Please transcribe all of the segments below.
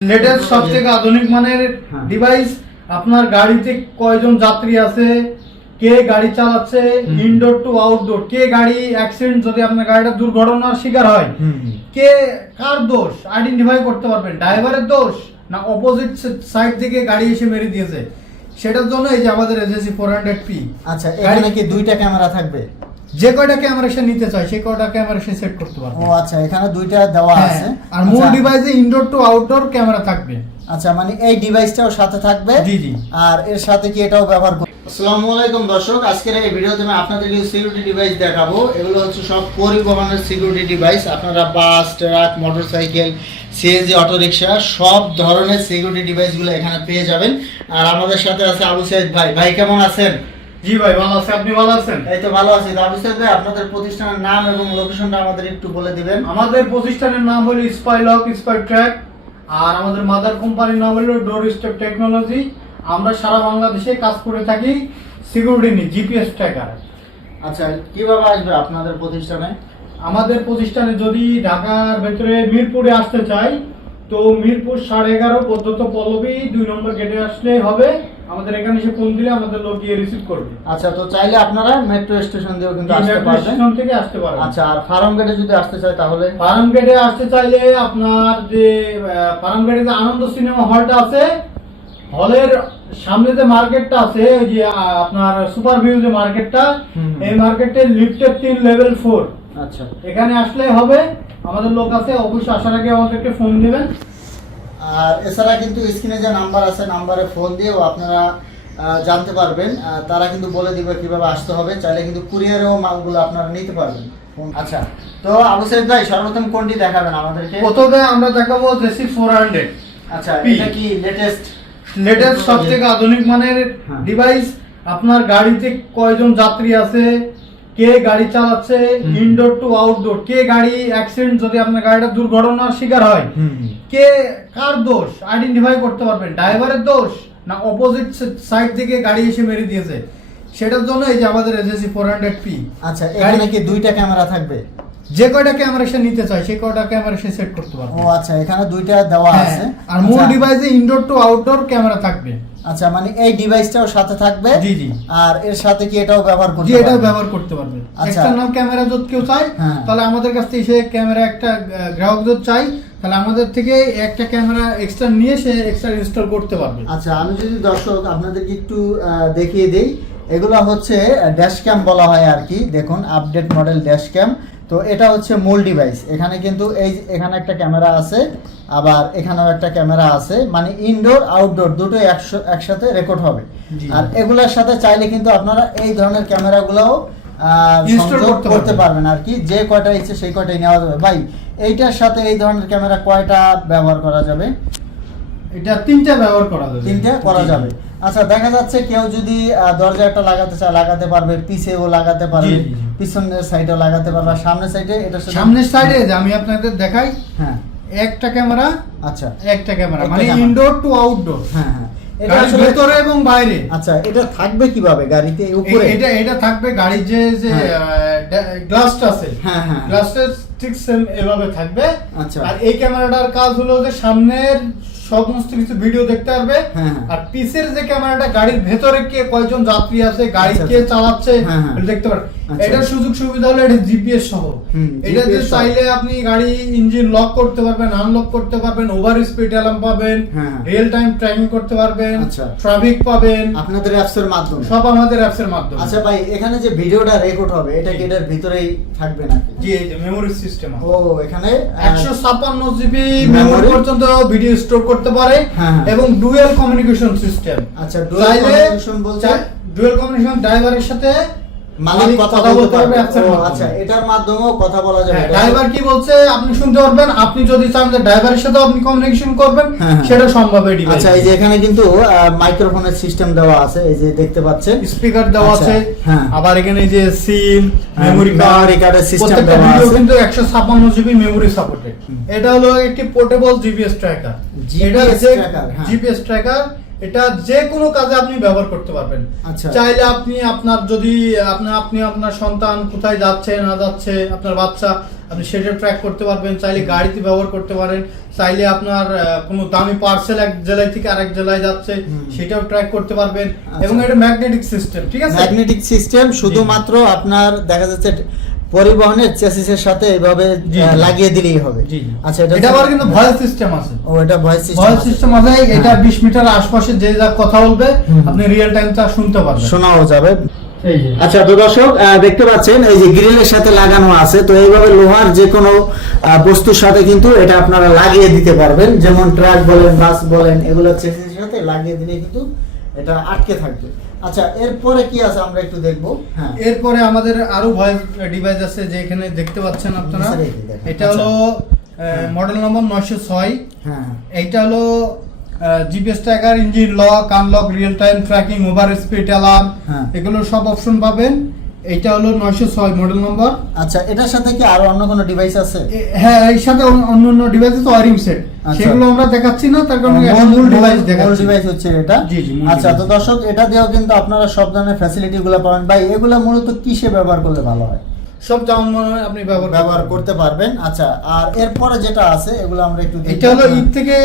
Latest সব থেকে আধুনিক মানের হ্যাঁ। ডিভাইস আপনার গাড়িতে কয়জন যাত্রী আছে? কে গাড়ি চালাচ্ছে? ইনডোর টু আউটডোর কে গাড়ি অ্যাক্সিডেন্ট যদি আপনার গাড়িটা দুর্ঘটনার শিকার হয়? কে কার দোষ? আইডেন্টিফাই করতে পারবেন। ড্রাইভারের দোষ না অপোজিট সাইড থেকে গাড়ি এসে মেরে দিয়েছে? সেটার জন্য এই যে আমাদের এজেন্সি ফোর হান্ড্রেড পি আচ্ছা এখানে কি দুইটা ক্যামেরা থাকবে? যে কয়টা ক্যামেরা সে নিতে চায় সেই কয়টা ক্যামেরা সে সেট করতে পারবে। ও আচ্ছা এখানে দুইটা দেওয়া হ্যাঁ, আছে। আর মূল ডিভাইসে ইনডোর টু আউটডোর ক্যামেরা থাকবে। আচ্ছা মানে এই ডিভাইসটাও সাথে থাকবে। জি, জি। আর এর সাথে কি এটাও ব্যবহার করবে? আসসালামু আলাইকুম দর্শক আজকের এই ভিডিওতে আমি আপনাদেরকে সিকিউরিটি ডিভাইস দেখাবো। এগুলো হচ্ছে সব পরিবহনের সিকিউরিটি ডিভাইস আপনারা bus truck motorcycle CNG autorickshaw সব ধরনের সিকিউরিটি ডিভাইসগুলো এখানে পেয়ে যাবেন। আর আমাদের সাথে আছে আবু সাইদ ভাই। ভাই কেমন আছেন? জি ভাই ভালো আছে। আপনি ভালো আছেন? এই তো ভালো আছি। আবু ভাই আপনাদের প্রতিষ্ঠানের নাম এবং লোকেশনটা আমাদের একটু বলে দিবেন। আমাদের প্রতিষ্ঠানের নাম হলো স্পাই লক স্পাই ট্র্যাক আর আমাদের মাদার কোম্পানির নাম হলো ডোর স্টেপ টেকনোলজি আমরা সারা বাংলাদেশে কাজ করে থাকি সিকিউরিটি নিয়ে জিপিএস ট্র্যাকার আচ্ছা কীভাবে আসবে আপনাদের প্রতিষ্ঠানে? আমাদের প্রতিষ্ঠানে যদি ঢাকার ভেতরে মিরপুরে আসতে চাই তো মিরপুর সাড়ে এগারো পদ্ধত পল্লবী দুই নম্বর গেটে আসলে হবে। আমাদের এখানে এসে ফোন দিলে আমাদের লোক গিয়ে রিসিভ করবে। আচ্ছা তো চাইলে আপনারা মেট্রো স্টেশন দিয়েও কিন্তু আসতে মেট্রো পারবেন। স্টেশন থেকে আসতে পারবেন। আচ্ছা আর ফার্ম গেটে যদি আসতে চায় তাহলে? ফার্ম গেটে আসতে চাইলে আপনার যে ফার্ম গেটে যে আনন্দ সিনেমা হলটা আছে হলের সামনে যে মার্কেটটা আছে ওই যে আপনার সুপার ভিউ যে মার্কেটটা এই মার্কেটে লিফটের তিন লেভেল ফোর আচ্ছা। এখানে আসলে হবে। আমাদের লোক আছে অবশ্যই আসার আগে আমাদেরকে ফোন দিবেন। আর এছাড়া কিন্তু স্ক্রিনে যে নাম্বার আছে নাম্বারে ফোন দিয়েও আপনারা জানতে পারবেন। তারা কিন্তু বলে দিবে কীভাবে আসতে হবে। চাইলে কিন্তু কুরিয়ারেও মালগুলো আপনারা নিতে পারবেন। আচ্ছা তো আবু সাইদ ভাই সর্বপ্রথম কোনটি দেখাবেন আমাদেরকে? প্রথমে আমরা দেখাবো জেসি ফোর হান্ড্রেড আচ্ছা এটা কি লেটেস্ট লেটেস্ট সব থেকে আধুনিক মানের হ্যাঁ। ডিভাইস আপনার গাড়িতে কয়জন যাত্রী আছে? কে গাড়ি চালাচ্ছে ইনডোর টু আউটডোর কে গাড়ি অ্যাক্সিডেন্ট যদি আপনার গাড়িটা দুর্ঘটনার শিকার হয়? কে কার দোষ? আইডেন্টিফাই করতে পারবেন। ড্রাইভারের দোষ না অপোজিট সাইড থেকে গাড়ি এসে মেরে দিয়েছে? সেটার জন্য এই যে আমাদের এজেন্সি ফোর হান্ড্রেড পি আচ্ছা এখানে কি দুইটা ক্যামেরা থাকবে? যে কয়টা ক্যামেরা সে নিতে চায় সেই কয়টা ক্যামেরা সে সেট করতে পারবে। ও আচ্ছা এখানে দুইটা দেওয়া হ্যাঁ, আছে। আর মূল ডিভাইসে ইনডোর টু আউটডোর ক্যামেরা থাকবে। আচ্ছা মানে এই ডিভাইসটাও সাথে থাকবে জি, জি। আর এর সাথে কি এটাও ব্যবহার করতে জি এটাও ব্যবহার করতে পারবে আচ্ছা। এক্সটার্নাল ক্যামেরা যদি কেউ চায় হ্যাঁ। তাহলে আমাদের কাছ থেকে সে ক্যামেরা একটা গ্রাহক যদি চাই তাহলে আমাদের থেকে একটা ক্যামেরা এক্সট্রা নিয়ে সে এক্সট্রা ইনস্টল করতে পারবে আচ্ছা আমি যদি দর্শক আপনাদেরকে একটু দেখিয়ে দিই এগুলো হচ্ছে ড্যাশ ক্যাম বলা হয় আর কি দেখুন আপডেট মডেল ড্যাশ ক্যাম তো এটা হচ্ছে মূল ডিভাইস এখানে কিন্তু এই এখানে একটা ক্যামেরা আছে আবার এখানেও একটা ক্যামেরা আছে। মানে ইনডোর আউটডোর দুটো একশো- একসাথে রেকর্ড হবে। আর এগুলোর সাথে চাইলে কিন্তু আপনারা এই ধরনের ক্যামেরাগুলোও আহ, করতে। পারবেন। আর কি। যে কয়টা ইচ্ছে সেই কয়টাই নেওয়া যাবে। ভাই এইটার সাথে এই ধরনের ক্যামেরা কয়টা ব্যবহার করা যাবে? এটা তিনটা ব্যবহার করা যাবে। তিনটে করা যাবে। আচ্ছা দেখা যাচ্ছে কেউ যদি দরজা একটা লাগাতে চায় লাগাতে পারবে পিছেও লাগাতে পারবে। পিছনের সাইডেও লাগাতে পারবে আর সামনের সাইডে এটা সামনের সাইডে যে আমি আপনাদের দেখাই হ্যাঁ। একটা ক্যামেরা আচ্ছা। একটা ক্যামেরা মানে। ইনডোর টু আউটডোর হ্যাঁ হ্যাঁ। এটা ভেতরে এবং বাইরে। আচ্ছা এটা থাকবে কীভাবে গাড়িতে উপরে? এটা এটা থাকবে গাড়ির যে যে হ্যাঁ। গ্লাসটা আছে। হ্যাঁ, হ্যাঁ। গ্লাসটা ঠিক সেম এভাবে থাকবে। আচ্ছা। আর এই ক্যামেরাটার কাজ হলো যে সামনের সমস্ত কিছু ভিডিও দেখতে পারবে হ্যাঁ, হ্যাঁ। আর পিসের যে ক্যামেরাটা গাড়ির ভেতরে কে কয়জন যাত্রী আছে গাড়ি আচ্ছা, কে আচ্ছা। চালাচ্ছে হ্যাঁ, হ্যাঁ। দেখতে পারবে। এটার সুযোগ সুবিধা হলো এটা জিপিএস সহ এটা যে চাইলে আপনি গাড়ি ইঞ্জিন লক করতে পারবেন আনলক করতে পারবেন ওভার স্পিড অ্যালার্ম পাবেন। রিয়েল টাইম ট্র্যাকিং করতে পারবেন আচ্ছা। ট্রাফিক পাবেন। আপনাদের অ্যাপসের মাধ্যমে? সব আমাদের অ্যাপসের মাধ্যমে। আচ্ছা ভাই এখানে যে ভিডিওটা রেকর্ড হবে এটা কি এটার ভিতরেই থাকবে নাকি? জি এই যে মেমোরি সিস্টেম ও এখানে আহ, একশো ছাপ্পান্ন জিবি Memory? মেমোরি পর্যন্ত ভিডিও স্টোর করতে পারে হ্যাঁ, হ্যাঁ। এবং ডুয়েল কমিউনিকেশন সিস্টেম আচ্ছা ডুয়াল কমিউনিকেশন বলতে? ডুয়েল কমিউনিকেশন ড্রাইভারের সাথে মালিক কথা বলতে পারবে। আচ্ছা এটার মাধ্যমেও কথা বলা যাবে হ্যাঁ, ড্রাইভার কি বলছে আপনি শুনতে পারবেন আপনি যদি চান যে ড্রাইভারের সাথে আপনি কমিউনিকেশন করবেন হ্যাঁ, হ্যাঁ। সেটা সম্ভব এই আচ্ছা এই যে এখানে কিন্তু মাইক্রোফোনের সিস্টেম দেওয়া আছে এই যে দেখতে পাচ্ছেন স্পিকার দেওয়া আচ্ছা, আছে। আবার এখানে যে সিম মেমোরি এর system প্রত্যেকটা দেওয়া আছে। কিন্তু একশো ছাপ্পান্ন জিবি মেমোরি সাপোর্টেড এটা হলো একটি পোর্টেবল জিপিএস ট্র্যাকার tracker, হ্যাঁ। জিপিএস ট্র্যাকার এটা যে কোনো কাজে আপনি ব্যবহার করতে পারবেন আচ্ছা। চাইলে আপনি আপনার যদি আপনি আপনি আপনার সন্তান কোথায় যাচ্ছে না যাচ্ছে আপনার বাচ্চা আপনি সেটা ট্র্যাক করতে পারবেন চাইলে গাড়িতে ব্যবহার করতে পারেন চাইলে আপনার কোনো দামি পার্সেল এক জেলায় থেকে আরেক জেলায় যাচ্ছে সেটাও ট্র্যাক করতে পারবেন আচ্ছা। এবং এটা ম্যাগনেটিক সিস্টেম ঠিক আছে ম্যাগনেটিক সিস্টেম শুধুমাত্র আপনার দেখা যাচ্ছে পরিবহনের চেসিসের সাথে জি। লাগিয়ে দিলেই হবে। আচ্ছা এটা এটা আবার কিন্তু ভয়েস সিস্টেম আছে। ও এটা ভয়েস সিস্টেম ভয়েস সিস্টেম আছে এটা হ্যাঁ। 20 মিটার আশপাশে যে যা কথা বলবে আপনি রিয়েল টাইম তা শুনতে পারবেন। শোনাও যাবে। আচ্ছা তো দর্শক দেখতে পাচ্ছেন এই যে গ্রিলের সাথে লাগানো আছে তো এইভাবে লোহার যে কোনো বস্তুর সাথে কিন্তু এটা আপনারা লাগিয়ে দিতে পারবেন। যেমন ট্রাক বলেন বাস বলেন এগুলো চেসিসের সাথে লাগিয়ে দিলে কিন্তু এটা আটকে থাকবে। আচ্ছা এরপরে কি আছে আমরা একটু দেখব? হ্যাঁ। এরপরে আমাদের আরও ভয়েস ডিভাইস আছে যে এখানে দেখতে পাচ্ছেন আপনারা। এটা আচ্ছা। হলো মডেল নম্বর নয়শো ছয়। হ্যাঁ। এইটা হলো GPS tracker engine lock unlock real time tracking over speed alarm. হ্যাঁ। এগুলো সব অপশন পাবেন। এইটা হলো নয়শো ছয় মডেল নম্বর আচ্ছা এটার সাথে কি আরও অন্য কোনো ডিভাইস আছে? হ্যাঁ এর সাথে অন্য অন্য ডিভাইস তো ওয়ারিং সেট আচ্ছা। সেগুলো আমরা দেখাচ্ছি না তার কারণে মূল ডিভাইস দেখাচ্ছি। ডিভাইস হচ্ছে এটা। জি, জি, আচ্ছা তো দর্শক এটা দিয়েও কিন্তু আপনারা সব ধরনের ফ্যাসিলিটি গুলো পাবেন। ভাই এগুলো মূলত কিসে ব্যবহার করলে ভালো হয়? সব যেমন মনে হয় আপনি ব্যবহার ব্যবহার করতে পারবেন। আচ্ছা আর এরপরে যেটা আছে এগুলো আমরা একটু এটা হলো ঈদ থেকে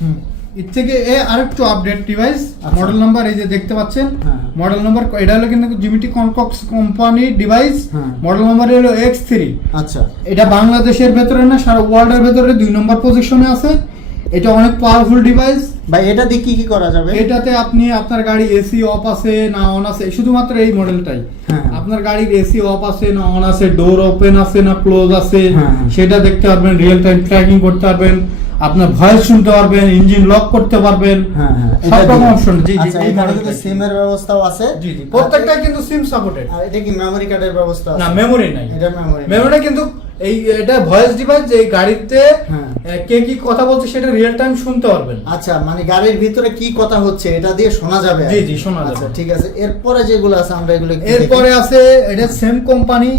হুম, এর থেকে এ আরেকটু আপডেট ডিভাইস। মডেল নাম্বার এই যে দেখতে পাচ্ছেন হ্যাঁ। মডেল নাম্বার এটা হলো কিন্তু জিমিটি কনকক্স কোম্পানি ডিভাইস হ্যাঁ। মডেল নাম্বার হলো এক্স থ্রি আচ্ছা এটা বাংলাদেশের ভেতরে না সারা ওয়ার্ল্ডের ভেতরে দুই নম্বর পজিশনে আছে এটা অনেক পাওয়ারফুল ডিভাইস ভাই এটা দিয়ে কি কি করা যাবে এটাতে আপনি আপনার গাড়ি এসি অফ আছে না অন আছে শুধুমাত্র এই মডেলটাই হ্যাঁ। আপনার গাড়ির এসি অফ আছে না অন আছে ডোর ওপেন আছে না ক্লোজ আছে হ্যাঁ, হ্যাঁ। সেটা দেখতে পারবেন রিয়েল টাইম ট্র্যাকিং করতে পারবেন আপনার ভয়েস শুনতে পারবেন ইঞ্জিন লক করতে পারবেন। হ্যাঁ হ্যাঁ সব রকম অপশন জি জি আচ্ছা এই মডেলটা। কিন্তু সিমের ব্যবস্থাও আছে। জি জি প্রত্যেকটা কিন্তু সিম সাপোর্টেড আর এটা কি মেমরি কার্ডের ব্যবস্থা আছে? না মেমোরি নাই। এটা মেমরি মেমোরি কিন্তু এই এটা ভয়েস ডিভাইস যে গাড়িতে হ্যাঁ। কে কি কথা বলছে সেটা রিয়েল টাইম শুনতে পারবেন। আচ্ছা মানে গাড়ির ভিতরে কি কথা হচ্ছে এটা দিয়ে শোনা যাবে জি, জি, শোনা যাবে। আচ্ছা ঠিক আছে। এরপরে যেগুলো আছে আমরা এগুলো এরপরে আছে এটা সেম কোম্পানি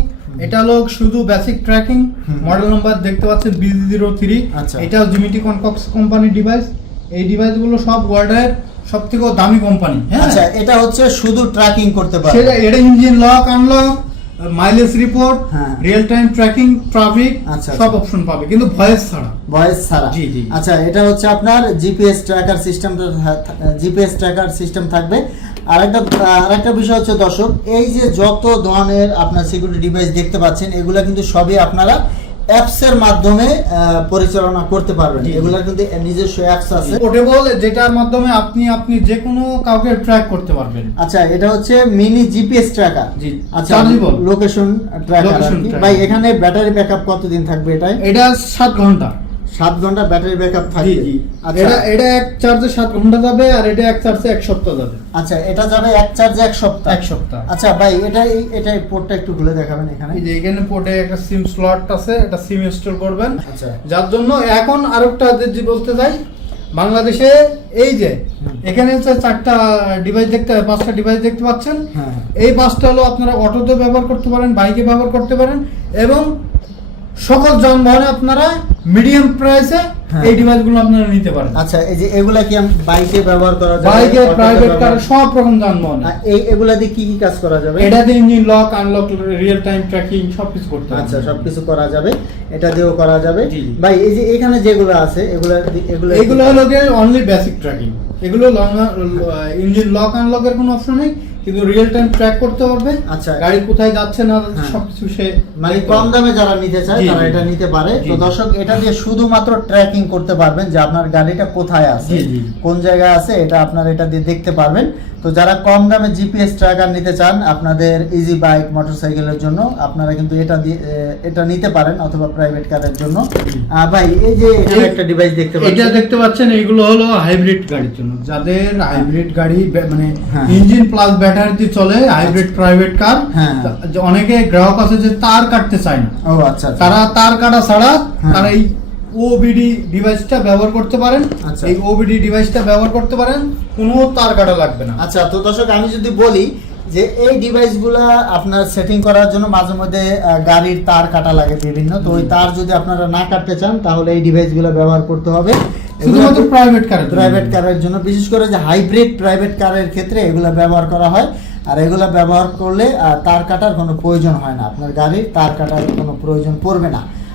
এটা হলো শুধু বেসিক ট্র্যাকিং মডেল নাম্বার দেখতে পাচ্ছেন বি জিরো থ্রি আচ্ছা। এটা জিমিটি কনকক্স কোম্পানি ডিভাইস এই ডিভাইসগুলো সব ওয়ার্ল্ডের সব থেকে দামি কোম্পানি হ্যাঁ আচ্ছা এটা হচ্ছে শুধু ট্র্যাকিং করতে পারবে সেটা এটা engine lock unlock mileage report. Real time tracking traffic আচ্ছা, সব আচ্ছা। অপশন পাবে কিন্তু ভয়েস ছাড়া ভয়েস ছাড়া জি, জি। আচ্ছা এটা হচ্ছে আপনার GPS tracker system GPS tracker system থাকবে আরেকটা আরেকটা বিষয় হচ্ছে দর্শক এই যে যত ধরনের আপনার সিকিউরিটি ডিভাইস দেখতে পাচ্ছেন এগুলা কিন্তু সবই আপনারা অ্যাপস এর মাধ্যমে পরিচালনা করতে পারবেন। জি। কিন্তু নিজস্ব অ্যাপস আছে। পোর্টেবল যেটার মাধ্যমে আপনি আপনি যে কোনো কাউকে ট্র্যাক করতে পারবেন। আচ্ছা এটা হচ্ছে মিনি জিপিএস ট্র্যাকার জি, আচ্ছা লোকেশন ট্র্যাকার ভাই এখানে ব্যাটারি ব্যাকআপ কতদিন থাকবে এটাই এটা সাত ঘণ্টা। সাত ঘণ্টা ব্যাটারি ব্যাকআপ জি থাকবে আচ্ছা। এটা এটা এক চার্জে সাত ঘণ্টা যাবে আর এটা এক চার্জে এক সপ্তাহ যাবে। আচ্ছা এটা যাবে এক চার্জে এক সপ্তাহ। এক সপ্তাহ। আচ্ছা ভাই এটা এটা পোর্টটা একটু খুলে দেখাবেন এখানে। এই যে এখানে পোর্টে একটা সিম স্লট আছে এটা সিম ইনস্টল করবেন। আচ্ছা। যার জন্য এখন আরেকটা যে বলতে চাই বাংলাদেশে এই যে এখানে হচ্ছে চারটা ডিভাইস দেখতে পাঁচটা ডিভাইস দেখতে পাচ্ছেন। হ্যাঁ। এই পাঁচটা হলো আপনারা অটোতে ব্যবহার করতে পারেন বাইকে ব্যবহার করতে পারেন এবং সকল যানবাহনে আপনারা মিডিয়াম প্রাইসে হ্যাঁ। এই ডিভাইসগুলো আপনারা নিতে পারেন। আচ্ছা এই যে এগুলা কি বাইকে ব্যবহার করা যাবে? বাইকে প্রাইভেট কারে সব রকম যানবাহনে। এই এগুলা দিয়ে কি কি কাজ করা যাবে? এটাতে engine lock unlock real time tracking সবকিছু করতে হবে। আচ্ছা সবকিছু করা যাবে। এটা দিয়েও করা যাবে। ভাই এই যে এখানে যেগুলো আছে এগুলা এগুলো এগুলো হলো অনলি বেসিক ট্র্যাকিং এগুলো লং ইঞ্জিন লক আনলকের কোনো অপশন নেই। কিন্তু রিয়েল টাইম ট্র্যাক করতে পারবে। আচ্ছা। গাড়ি কোথায় যাচ্ছে না হ্যাঁ। সবকিছু সে মানে কম দামে যারা নিতে চায় তারা এটা নিতে পারে। তো দর্শক এটা দিয়ে শুধুমাত্র ট্র্যাকিং করতে পারবেন যে আপনার গাড়িটা কোথায় আছে। কোন জায়গায় আছে এটা আপনার এটা দিয়ে দেখতে পারবেন। তো যারা কম দামে জিপিএস ট্র্যাকার নিতে চান আপনাদের ইজি বাইক মোটরসাইকেলের জন্য আপনারা কিন্তু এটা দিয়ে এটা নিতে পারেন অথবা প্রাইভেট কারের জন্য। ভাই এই যে এখানে একটা ডিভাইস দেখতে এটা দেখতে পাচ্ছেন এইগুলো হলো হাইব্রিড গাড়ির জন্য। যাদের হাইব্রিড গাড়ি মানে। ইঞ্জিন প্লাস ব্যাটারিতে চলে হাইব্রিড প্রাইভেট কার হ্যাঁ। অনেকে গ্রাহক আছে যে তার কাটতে চায় না ও আচ্ছা আচ্ছা। তারা তার কাটা ছাড়া হ্যাঁ। তারা এই ওবিডি ডিভাইসটা ব্যবহার করতে পারেন আচ্ছা। এই ওবিডি ডিভাইসটা ব্যবহার করতে পারেন কোনো তার কাটা লাগবে না আচ্ছা তো দর্শক আমি যদি বলি যে এই ডিভাইসগুলা আপনার সেটিং করার জন্য মাঝে মধ্যে গাড়ির তার কাটা লাগে বিভিন্ন তো ওই তার যদি আপনারা না কাটতে চান তাহলে এই ডিভাইসগুলো ব্যবহার করতে হবে শুধুমাত্র প্রাইভেট কার প্রাইভেট কারের জন্য বিশেষ করে যে হাইব্রিড প্রাইভেট কারের ক্ষেত্রে এগুলো ব্যবহার করা হয়। আর এগুলো ব্যবহার করলে তার কাটার কোনো প্রয়োজন হয় না। আপনার গাড়ির তার কাটার কোনো প্রয়োজন পড়বে না।